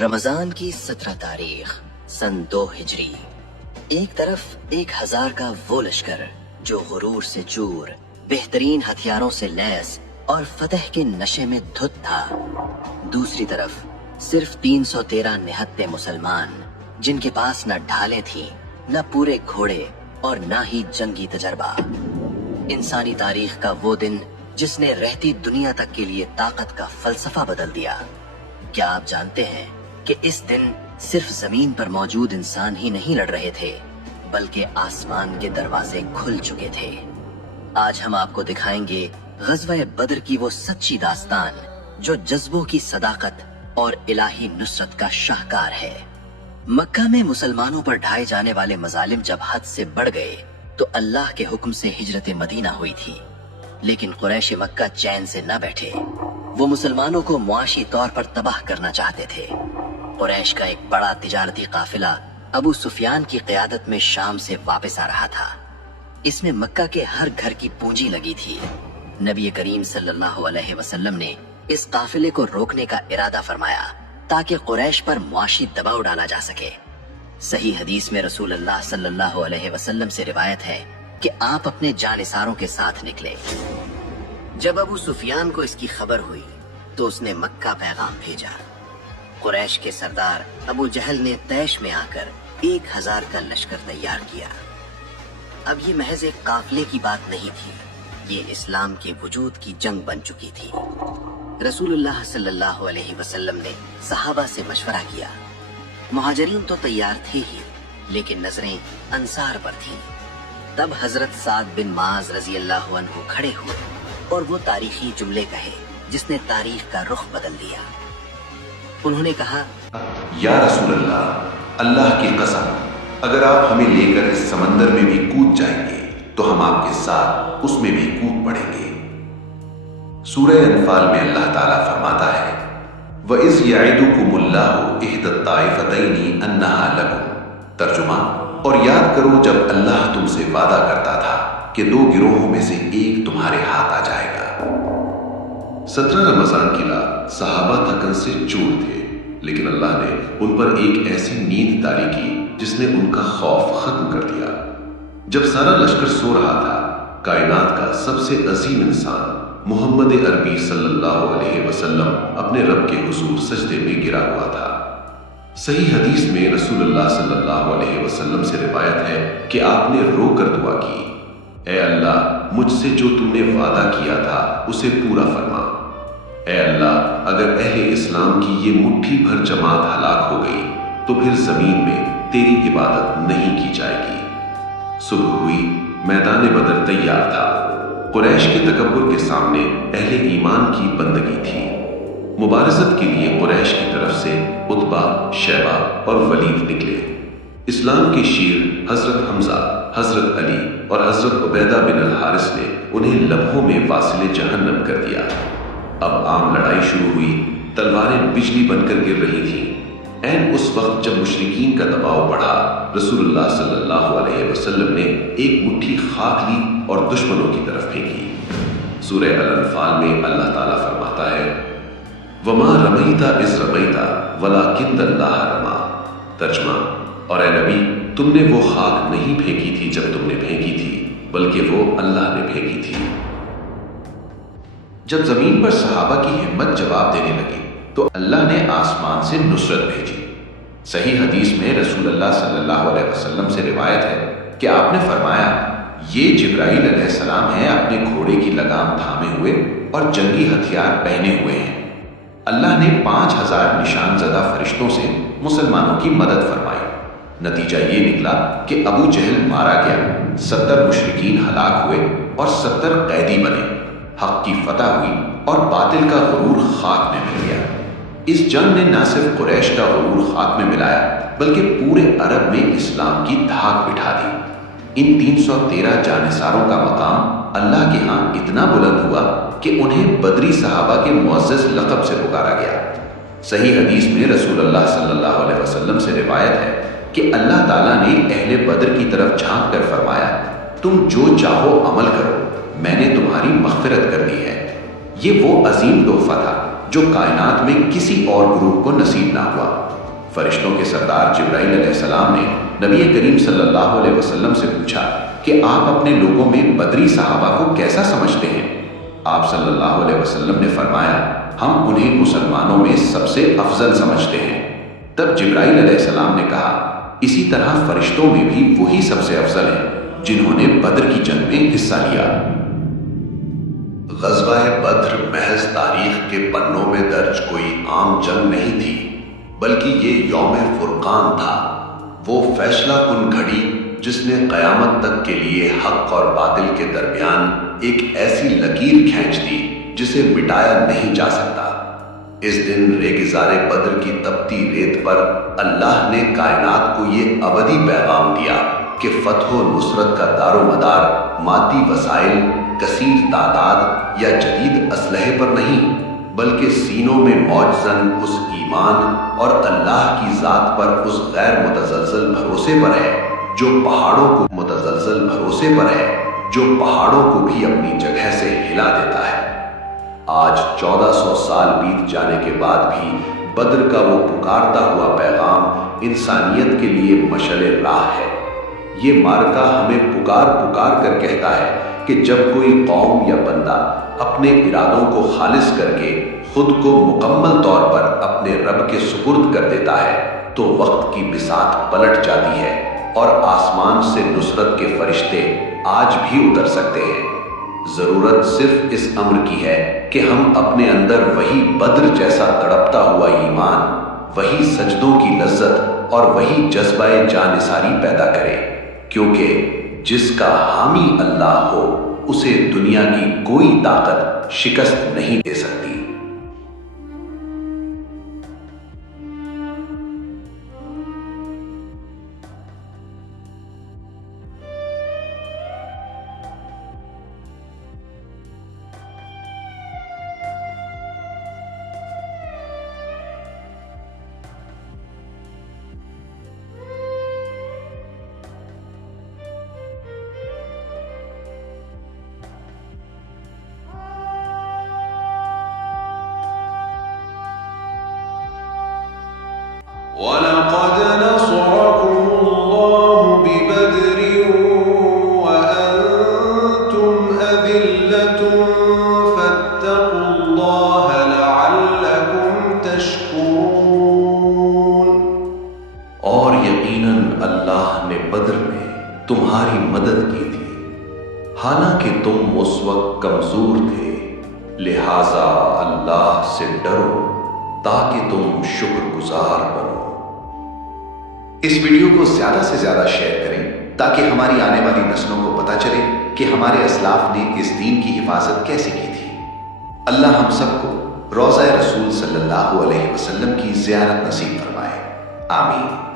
رمضان کی 17 تاریخ سن 2 ہجری۔ ایک طرف 1000 کا وہ لشکر جو غرور سے چور، بہترین ہتھیاروں سے لیس اور فتح کے نشے میں دھت تھا، دوسری طرف صرف 313 نہتے مسلمان جن کے پاس نہ ڈھالیں تھیں، نہ پورے گھوڑے اور نہ ہی جنگی تجربہ۔ انسانی تاریخ کا وہ دن جس نے رہتی دنیا تک کے لیے طاقت کا فلسفہ بدل دیا۔ کیا آپ جانتے ہیں کہ اس دن صرف زمین پر موجود انسان ہی نہیں لڑ رہے تھے بلکہ آسمان کے دروازے کھل چکے تھے۔ آج ہم آپ کو دکھائیں گے غزوہ بدر کی وہ سچی داستان جو جذبوں کی صداقت اور الہی نصرت کا شاہکار ہے۔ مکہ میں مسلمانوں پر ڈھائے جانے والے مظالم جب حد سے بڑھ گئے تو اللہ کے حکم سے ہجرت مدینہ ہوئی تھی، لیکن قریش مکہ چین سے نہ بیٹھے۔ وہ مسلمانوں کو معاشی طور پر تباہ کرنا چاہتے تھے۔ قریش کا ایک بڑا تجارتی قافلہ ابو سفیان کی قیادت میں شام سے واپس آ رہا تھا۔ اس میں مکہ کے ہر گھر کی پونجی لگی تھی۔ نبی کریم صلی اللہ علیہ وسلم نے اس قافلے کو روکنے کا ارادہ فرمایا تاکہ قریش پر معاشی دباؤ ڈالا جا سکے۔ صحیح حدیث میں رسول اللہ صلی اللہ علیہ وسلم سے روایت ہے کہ آپ اپنے جانثاروں کے ساتھ نکلے۔ جب ابو سفیان کو اس کی خبر ہوئی تو اس نے مکہ پیغام بھیجا۔ قریش کے سردار ابو جہل نے طیش میں آ کر 1000 کا لشکر تیار کیا۔ اب یہ محض ایک قافلے کی بات نہیں تھی، یہ اسلام کے وجود کی جنگ بن چکی تھی۔ رسول اللہ صلی اللہ علیہ وسلم نے صحابہ سے مشورہ کیا۔ مہاجرین تو تیار تھے ہی، لیکن نظریں انصار پر تھیں۔ تب حضرت سعد بن معاذ رضی اللہ عنہ کھڑے ہوئے اور وہ تاریخی جملے کہے جس نے تاریخ کا رخ بدل دیا۔ انہوں نے کہا، یا رسول اللہ، اللہ کی قسم، اگر آپ ہمیں لے کر اس سمندر میں بھی کود جائیں گے تو ہم آپ کے ساتھ اس میں بھی کود پڑیں گے۔ سورہ انفال میں اللہ تعالیٰ فرماتا ہے، وَإِذْ يَعِدُكُمُ اللَّهُ إِحْدَى الطَّائِفَتَيْنِ أَنَّهَا لَكُمْ۔ ترجمہ، اور یاد کرو جب اللہ تم سے وعدہ کرتا تھا کہ 2 گروہوں میں سے ایک تمہارے ہاتھ آ جائے گا۔ 17 رمضان کی رات صحابہ تھکن سے چور تھے، لیکن اللہ نے ان پر ایک ایسی نیند طاری کی جس نے ان کا خوف ختم کر دیا۔ جب سارا لشکر سو رہا تھا، کائنات کا سب سے عظیم انسان محمد عربی صلی اللہ علیہ وسلم اپنے رب کے حضور سجدے میں گرا ہوا تھا۔ صحیح حدیث میں رسول اللہ صلی اللہ علیہ وسلم سے روایت ہے کہ آپ نے رو کر دعا کی، اے اللہ، مجھ سے جو تم نے وعدہ کیا تھا اسے پورا فرما۔ اے اللہ، اگر اہل اسلام کی یہ مٹھی بھر جماعت ہلاک ہو گئی تو پھر زمین میں تیری عبادت نہیں کی جائے گی۔ صبح ہوئی، میدان بدر تیار تھا۔ قریش کے تکبر کے سامنے اہل ایمان کی بندگی تھی۔ مبارزت کے لیے قریش کی طرف سے عتبہ، شیبہ اور ولید نکلے۔ اسلام کے شیر حضرت حمزہ، حضرت علی اور حضرت عبیدہ بن الحارث نے انہیں لمحوں میں واصل جہنم کر دیا۔ اب عام لڑائی شروع ہوئی، تلواریں بجلی بن کر گر رہی تھیں۔ عین اس وقت جب مشرکین کا دباؤ بڑھا، رسول اللہ صلی اللہ علیہ وسلم نے ایک مٹھی خاک لی اور دشمنوں کی طرف پھینکی۔ سورہ الانفال میں اللہ تعالیٰ فرماتا ہے، وَمَا رَمَيْتَ إِذْ رَمَيْتَ وَلَٰكِنَّ اللَّهَ رَمَىٰ۔ ترجمہ، اور اے نبی، تم نے وہ خاک نہیں پھینکی تھی جب تم نے پھینکی تھی، بلکہ وہ اللہ نے پھینکی تھی۔ جب زمین پر صحابہ کی ہمت جواب دینے لگی تو اللہ نے آسمان سے نصرت بھیجی۔ صحیح حدیث میں رسول اللہ صلی اللہ علیہ وسلم سے روایت ہے کہ آپ نے فرمایا، یہ جبرائیل علیہ السلام ہیں، اپنے گھوڑے کی لگام تھامے ہوئے اور جنگی ہتھیار پہنے ہوئے ہیں۔ اللہ نے 5000 نشان زدہ فرشتوں سے مسلمانوں کی مدد فرمائی۔ نتیجہ یہ نکلا کہ ابو جہل مارا گیا، 70 مشرکین ہلاک ہوئے اور 70 قیدی بنے۔ حق کی فتح ہوئی اور باطل کا غرور خاک میں مل گیا۔ اس جنگ نے نہ صرف قریش کا غرور خاک میں ملایا بلکہ پورے عرب میں اسلام کی دھاک بٹھا دی۔ ان 313 جانثاروں کا مقام اللہ کے ہاں اتنا بلند ہوا کہ انہیں بدری صحابہ کے معزز لقب سے پکارا گیا۔ صحیح حدیث میں رسول اللہ صلی اللہ علیہ وسلم سے روایت ہے کہ اللہ تعالیٰ نے اہل بدر کی طرف جھانک کر فرمایا، تم جو چاہو عمل کرو، میں نے تمہاری مغفرت کر دی ہے۔ یہ وہ عظیم تحفہ تھا جو کائنات میں کسی اور گروہ کو نصیب نہ ہوا۔ فرشتوں کے سردار جبرائیل علیہ السلام نے نبی کریم صلی اللہ علیہ وسلم سے پوچھا کہ آپ اپنے لوگوں میں بدری صحابہ کو کیسا سمجھتے ہیں؟ آپ صلی اللہ علیہ وسلم نے فرمایا، ہم انہیں مسلمانوں میں سب سے افضل سمجھتے ہیں۔ تب جبرائیل علیہ السلام نے کہا، اسی طرح فرشتوں میں بھی وہی سب سے افضل ہیں جنہوں نے بدر کی جنگ میں حصہ لیا۔ غزوہ بدر محض تاریخ کے پنوں میں درج کوئی عام جنگ نہیں تھی، بلکہ یہ یوم فرقان تھا، وہ فیصلہ کن گھڑی جس نے قیامت تک کے لیے حق اور باطل کے درمیان ایک ایسی لکیر کھینچ دی جسے مٹایا نہیں جا سکتا۔ اس دن ریگزار بدر کی تپتی ریت پر اللہ نے کائنات کو یہ ابدی پیغام دیا کہ فتح و نصرت کا دار و مدار مادی وسائل، کثیر تعداد یا جدید اسلحے پر نہیں، بلکہ سینوں میں موجزن اس ایمان اور اللہ کی ذات پر اس غیر متزلزل بھروسے پر ہے جو پہاڑوں کو متزلزل بھروسے پر ہے جو پہاڑوں کو بھی اپنی جگہ سے ہلا دیتا ہے۔ آج 1400 سال بیت جانے کے بعد بھی بدر کا وہ پکارتا ہوا پیغام انسانیت کے لیے مشعل راہ ہے۔ یہ معرکہ ہمیں پکار پکار کر کہتا ہے کہ جب کوئی قوم یا بندہ اپنے ارادوں کو خالص کر کے خود کو مکمل طور پر اپنے رب کے سپرد کر دیتا ہے تو وقت کی بساط پلٹ جاتی ہے اور آسمان سے نصرت کے فرشتے آج بھی اتر سکتے ہیں۔ ضرورت صرف اس امر کی ہے کہ ہم اپنے اندر وہی بدر جیسا تڑپتا ہوا ایمان، وہی سجدوں کی لذت اور وہی جذبہ جانثاری پیدا کریں، کیونکہ جس کا حامی اللہ ہو اسے دنیا کی کوئی طاقت شکست نہیں دے سکتی۔ وَلَقَدْ نَصَرَكُمُ اللَّهُ بِبَدْرٍ وَأَنْتُمْ أَذِلَّةٌ فَاتَّقُوا اللَّهَ لَعَلَّكُمْ تَشْكُرُونَ۔ اور یقیناً اللہ نے بدر میں تمہاری مدد کی تھی، حالانکہ تم اس وقت کمزور تھے، لہٰذا اللہ سے ڈرو تاکہ تم شکر گزار بنو۔ اس ویڈیو کو زیادہ سے زیادہ شیئر کریں تاکہ ہماری آنے والی نسلوں کو پتہ چلے کہ ہمارے اسلاف نے اس دین کی حفاظت کیسے کی تھی۔ اللہ ہم سب کو روضہ رسول صلی اللہ علیہ وسلم کی زیارت نصیب فرمائے، آمین۔